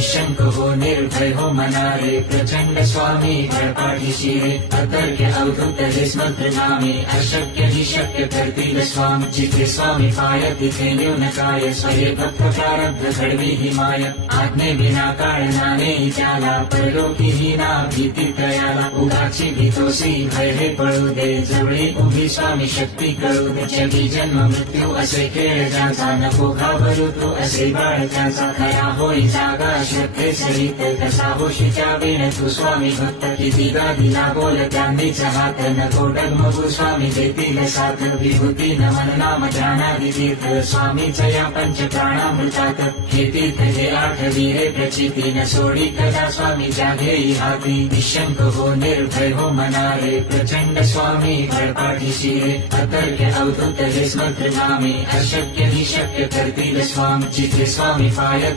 निशंक हो निर्भय हो मनारे प्रचंड स्वामी गळपाठीशी रे अतर्क्य अवधूत हे स्मंत्र नामे अशक्य ही शक्य करतील स्वामी जिथे स्वामी पाय तिथे न्यून काय स्वये भक्त प्रारब्ध घडवी ही माय आज्ञे विना काळनाने त्याला परलोकी ही ना भीती तयाला उगाची भीतोसी भय हे पळू दे जवळी उभी स्वामी शक्ती कळू दे जगी जन्म मृत्यू असे खेळ ज्याचा नको घाबरू तू असे बाळ त्याचा खरा होई जागा श्रद्धे सहित कसा होशीच्या वेळ तू स्वामी भक्त किती गादीला बोल त्यांनीच हात नको डगमगू स्वामी देतील साथ विभूती नमन नाम ध्यानादि तीर्थ स्वामीच या पंच प्राणामृतात हे तीर्थ हे आठ वीरे प्रचिती न सोडी कदा स्वामी जाघेई हाती निशंक हो निर्भय हो मनारे प्रचंड स्वामी गळपाठीशी रे अतर्क्य अवधूत हे स्मंत्र नामे अशक्य ही शक्य करतील स्वामी जिथे स्वामी पाय